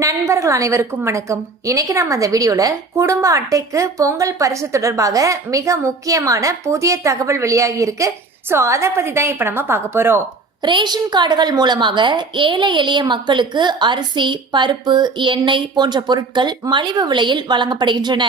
நண்பர்கள் அனைவருக்கும் வணக்கம். இன்னைக்கு நம்ம அந்த வீடியோல குடும்ப அட்டைக்கு பொங்கல் பரிசு தொடர்பாக மிக முக்கியமான புதிய தகவல் வெளியாகி இருக்கு. சோ அதை பத்தி தான் இப்ப நம்ம பார்க்க போறோம். ரேஷன் கார்டுகள் மூலமாக ஏழை எளிய மக்களுக்கு அரிசி பருப்பு எண்ணெய் போன்ற பொருட்கள் மலிவு விலையில் வழங்கப்படுகின்றன.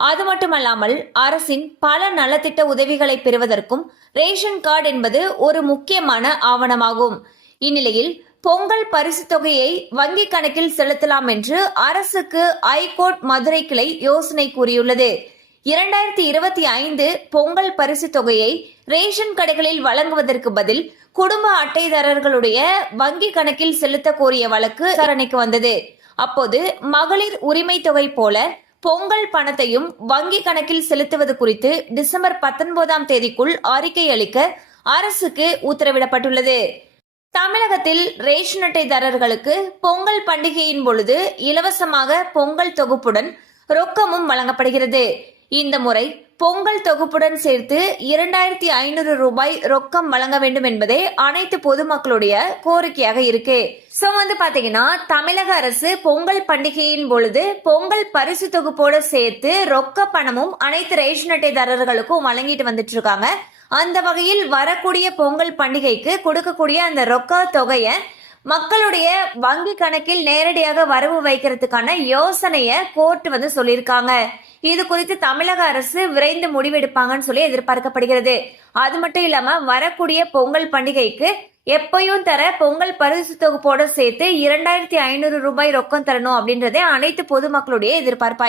அது மட்டுமல்லாமல் அரசின் பல நலத்திட்ட உதவிகளை பெறுவதற்கும் ரேஷன் கார்டு என்பது ஒரு முக்கியமான ஆவணமாகும். இந்நிலையில் பொங்கல் பரிசு தொகையை வங்கி கணக்கில் செலுத்தலாம் என்று அரசுக்கு ஐகோர்ட் மதுரை கிளை யோசனை கூறியுள்ளது. இரண்டாயிரத்தி இருபத்தி ஐந்து பொங்கல் பரிசு தொகையை ரேஷன் கடைகளில் வழங்குவதற்கு பதில் குடும்ப அட்டைதாரர்களுடைய வங்கி கணக்கில் செலுத்த கோரிய வழக்கு விசாரணைக்கு வந்தது. அப்போது மகளிர் உரிமை தொகை போல பொங்கல் பணத்தையும் வங்கி கணக்கில் செலுத்துவது குறித்து டிசம்பர் பத்தொன்பதாம் தேதிக்குள் அறிக்கை அளிக்க அரசுக்கு உத்தரவிடப்பட்டுள்ளது. தமிழகத்தில் ரேஷன் அட்டைதாரர்களுக்கு பொங்கல் பண்டிகையின் பொழுது இலவசமாக பொங்கல் தொகுப்புடன் ரொக்கமும் வழங்கப்படுகிறது. இந்த முறை பொங்கல் தொகுப்புடன் சேர்த்து இரண்டாயிரத்தி ஐநூறு ரூபாய் ரொக்கம் வழங்க வேண்டும் என்பதே அனைத்து பொதுமக்களுடைய கோரிக்கையாக இருக்கு. சோ வந்து பாத்தீங்கன்னா தமிழக அரசு பொங்கல் பண்டிகையின் பொழுது பொங்கல் பரிசு தொகுப்போட சேர்த்து ரொக்க பணமும் அனைத்து ரேஷன் அட்டைதாரர்களுக்கும் வழங்கிட்டு வந்துட்டு இருக்காங்க. அந்த வகையில் வரக்கூடிய பொங்கல் பண்டிகைக்கு கொடுக்கக்கூடிய அந்த ரொக்க தொகையை மக்களுடைய வங்கி கணக்கில் நேரடியாக வரவு வைக்கிறதுக்கான யோசனைய கோர்ட் வந்து சொல்லியிருக்காங்க. இது குறித்து தமிழக அரசு விரைந்து முடிவெடுப்பாங்கன்னு சொல்லி எதிர்பார்க்கப்படுகிறது. அது மட்டும் இல்லாம வரக்கூடிய பொங்கல் பண்டிகைக்கு எப்பயும் தர பொங்கல் பரிசு தொகுப்போட சேர்த்து இரண்டாயிரத்தி ஐநூறு ரூபாய் ரொக்கம் தரணும் அப்படின்றதே அனைத்து பொதுமக்களுடைய எதிர்பார்ப்பா